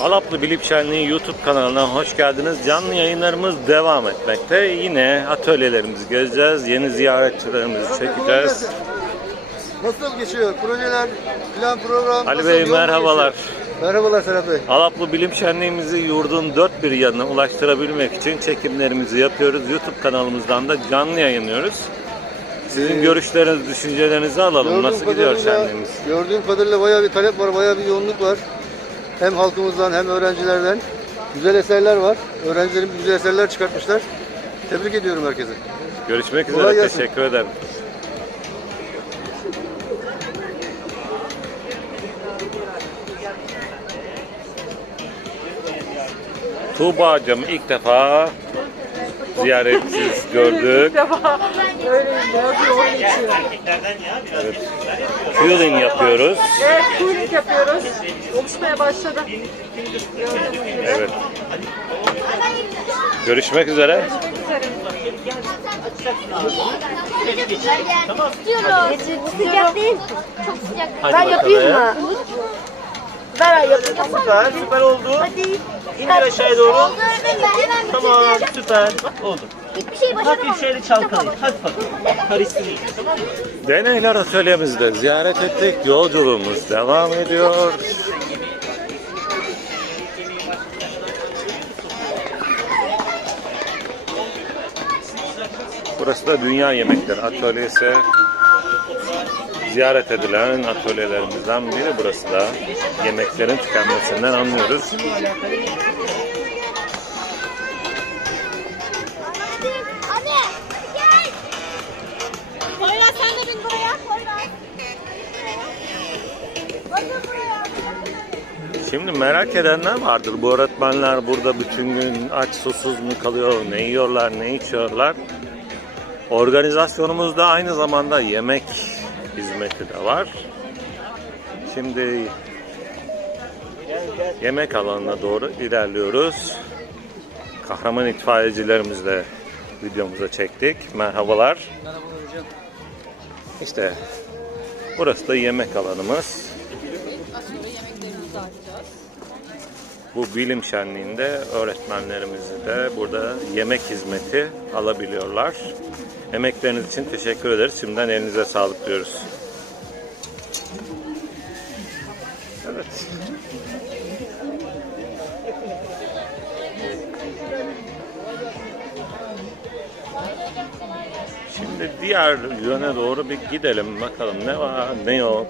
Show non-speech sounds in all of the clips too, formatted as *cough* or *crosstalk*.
Alaplı Bilip Şenliği YouTube kanalına hoş geldiniz. Canlı yayınlarımız devam etmekte. Yine atölyelerimizi gezeceğiz. Yeni ziyaretçilerimizi çekeceğiz. Nasıl geçiyor? Projeler, plan program Ali? Bey merhabalar. Merhabalar Serhat Bey. Alaplı Bilim Şenliğimizi yurdun dört bir yanına ulaştırabilmek için çekimlerimizi yapıyoruz. YouTube kanalımızdan da canlı yayınlıyoruz. Sizin görüşlerinizi, düşüncelerinizi alalım. Nasıl gidiyor kadarıyla- şenliğimiz? Gördüğüm kadarıyla bayağı bir talep var, bayağı bir yoğunluk var. Hem halkımızdan hem öğrencilerden. Güzel eserler var. Öğrencilerimiz güzel eserler çıkartmışlar. Tebrik ediyorum herkese. Görüşmek Kolay üzere. gelsin. Teşekkür ederim. Tuğba'cığım ilk defa ziyaretsiz gördük. İlk defa öyle biraz yoğun geçiyor. Evet. Fueling yapıyoruz. Evet, cooling yapıyoruz. Oluşmaya başladı. Gördüğünüz gibi. Evet. Görüşmek üzere. Sıcak değil. Çok sıcak. Ben yapayım mı? Ben yapayım. Süper, süper oldu. Hadi. İndir aşağıya doğru. Oldu öğretmenim ben hemen Tamam, süper. Bak oldu. Hiçbir şey başaramadım. Hafif şöyle çalkalayın. Hafif hafif. Karıştırın. Tamam mı? Deneyler atölyemizde ziyaret ettik. Yolculuğumuz devam ediyor. Burası da Dünya Yemekleri Atölyesi. Ziyaret edilen atölyelerimizden biri burası da. Yemeklerin tükenmesinden anlıyoruz. Şimdi merak edenler vardır. Bu öğretmenler burada bütün gün aç susuz mu kalıyor? Ne yiyorlar, ne içiyorlar? Organizasyonumuzda aynı zamanda yemek hizmeti de var. Şimdi yemek alanına doğru ilerliyoruz. Kahraman itfaiyecilerimizle videomuza çektik. Merhabalar. İşte burası da yemek alanımız. Bu bilim şenliğinde öğretmenlerimiz de burada yemek hizmeti alabiliyorlar. Emekleriniz için teşekkür ederiz. Şimdiden elinize sağlık diyoruz. Evet. Şimdi diğer yöne doğru bir gidelim bakalım ne var ne yok.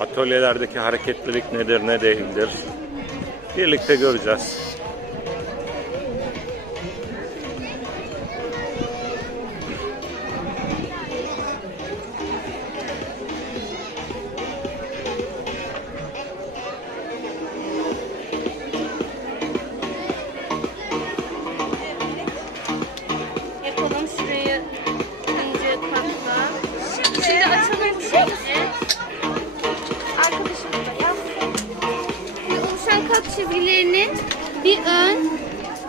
Atölyelerdeki hareketlilik nedir ne değildir. Birlikte göreceğiz. Çizgilerini bir ön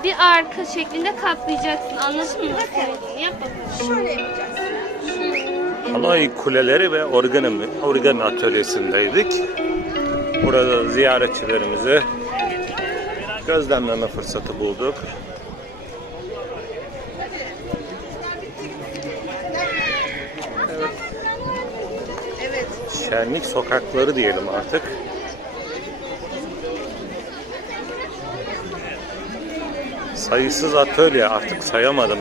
bir arka şeklinde katlayacaksın. Anladın mı? Evet. Yap bakalım. Şöyle yapacağız. Halay kuleleri ve origami, origami atölyesindeydik. Burada ziyaretçilerimizi gözlemleme fırsatı bulduk. Şenlik sokakları diyelim artık. Sayısız atölye artık sayamadım.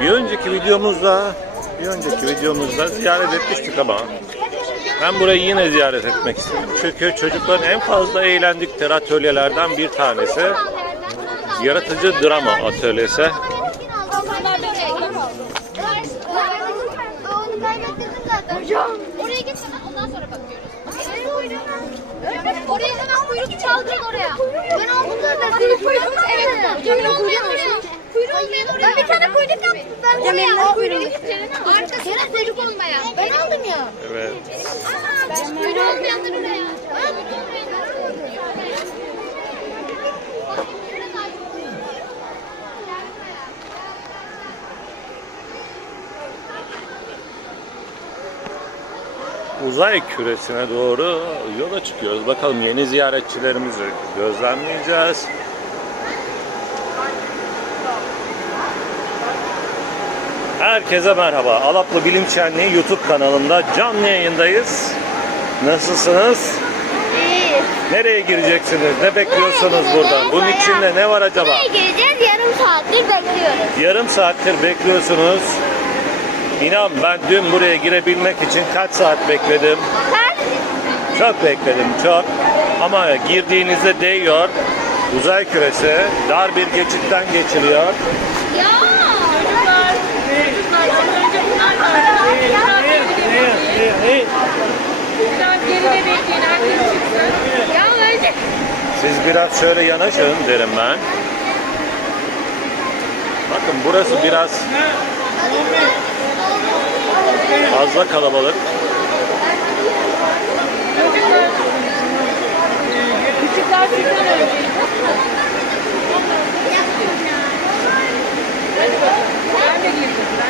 Bir önceki videomuzda bir önceki videomuzda ziyaret etmiştik ama ben burayı yine ziyaret etmek istedim. Çünkü çocukların en fazla eğlendikleri atölyelerden bir tanesi yaratıcı drama atölyesi. Hocam. Oraya geç hemen ondan sonra bakıyoruz. Evet, oraya hemen kuyruk çaldırın oraya. Ben aldım zaten. Senin kuyruğun Evet. Kuyruğu olmayan oraya. Kuyruğu olmayan oraya. Ben bir tane kuyruk yaptım. Ben oraya. Kuyruğu Arkasına kuyruk olmayan. Ben aldım ya. Evet. Ben kuyruğu olmayanları oraya. Ha, kuyruğu uzay küresine doğru yola çıkıyoruz. Bakalım yeni ziyaretçilerimizi gözlemleyeceğiz. Herkese merhaba. Alaplı Bilim Şenliği YouTube kanalında canlı yayındayız. Nasılsınız? İyi. Nereye gireceksiniz? Ne bekliyorsunuz buradan? Bunun içinde ne var acaba? Buraya gireceğiz. Yarım saattir bekliyoruz. Yarım saattir bekliyorsunuz. İnan ben dün buraya girebilmek için kaç saat bekledim? Sen? Çok bekledim çok. Ama girdiğinizde değiyor. Uzay küresi dar bir geçitten geçiliyor. Ya. Siz biraz şöyle yanaşın derim ben. Bakın burası biraz fazla kalabalık.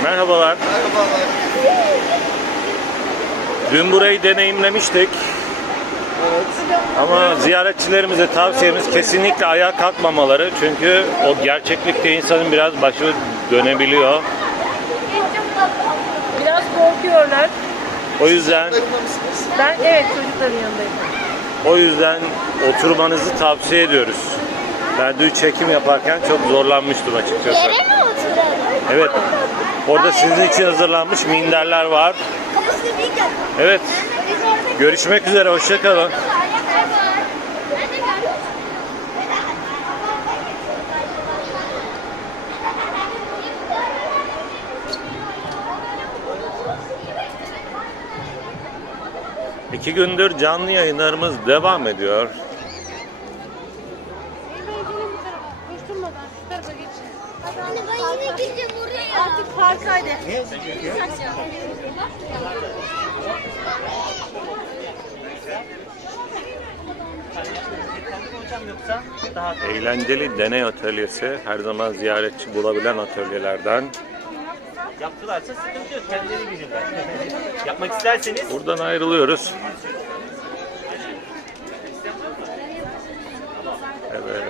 Merhabalar. Dün burayı deneyimlemiştik. Ama ziyaretçilerimize tavsiyemiz kesinlikle ayağa kalkmamaları. Çünkü o gerçeklikte insanın biraz başı dönebiliyor. Korkuyorlar. O yüzden Ben evet çocukların yanındayım. o yüzden oturmanızı tavsiye ediyoruz. Ben dün çekim yaparken çok zorlanmıştım açıkçası. Yere mi oturalım? Evet. Orada sizin için hazırlanmış minderler var. Kapısı bir. Evet. Görüşmek üzere. Hoşçakalın. İki gündür canlı yayınlarımız devam ediyor. Anne ben yine gireceğim oraya. Artık fark hadi. Hocam yoksa daha Eğlenceli deney atölyesi her zaman ziyaretçi bulabilen atölyelerden. Yaptılarsa sıkıntı yok. Kendileri bilirler. *laughs* Yapmak isterseniz Buradan ayrılıyoruz. Evet.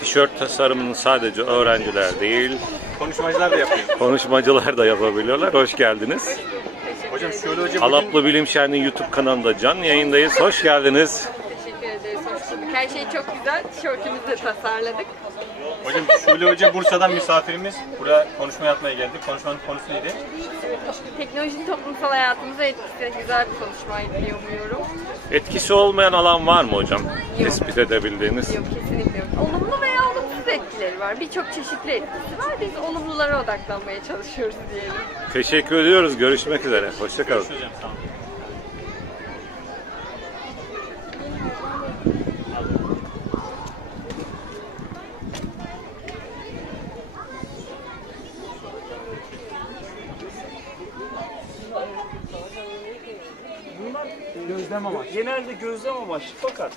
Tişört tasarımını sadece öğrenciler değil, Konuşmacılar da yapıyor. konuşmacılar da yapabiliyorlar. Hoş geldiniz. Hocam şöyle hocam Alaplı Bilim Şenliği YouTube kanalında canlı yayındayız. Hoş geldiniz. Teşekkür ederiz. Hoş bulduk. Her şey çok güzel. Tişörtümüzü de tasarladık. Hocam Şule Hoca Bursa'dan misafirimiz. Buraya konuşma yapmaya geldik. Konuşmanın konusu neydi? Teknolojinin toplumsal hayatımıza etkisi güzel bir konuşmaydı diye umuyorum. Etkisi olmayan alan var mı hocam? Tespit edebildiğiniz. Yok kesinlikle yok. Olumlu veya olumsuz etkileri var. Birçok çeşitli etkisi var. Biz olumlulara odaklanmaya çalışıyoruz diyelim. Teşekkür ediyoruz. Görüşmek üzere. Hoşçakalın. Hocam sağ olun. Gözlem amaçlı. Genelde gözlem amaçlı fakat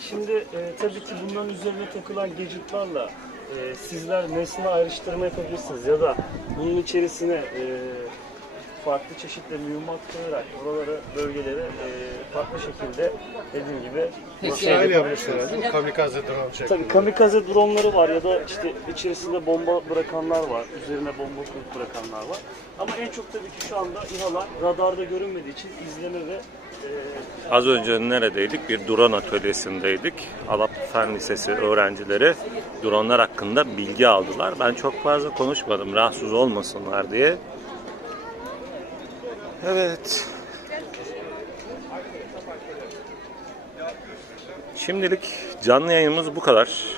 şimdi e, tabii ki bunların üzerine takılan gadgetlarla e, sizler nesne ayrıştırma yapabilirsiniz ya da bunun içerisine e, farklı çeşitli mühimmat koyarak oraları, bölgeleri e, farklı şekilde dediğim gibi İsrail yapmışlar değil mi? Kamikaze drone şeklinde. Tabii kamikaze dronları var ya da işte içerisinde bomba bırakanlar var, üzerine bomba koyup bırakanlar var. Ama en çok tabii ki şu anda İHA'lar radarda görünmediği için izleme ve e, Az önce neredeydik? Bir drone atölyesindeydik. Alap Fen Lisesi öğrencileri dronlar hakkında bilgi aldılar. Ben çok fazla konuşmadım rahatsız olmasınlar diye. Evet. Şimdilik canlı yayınımız bu kadar.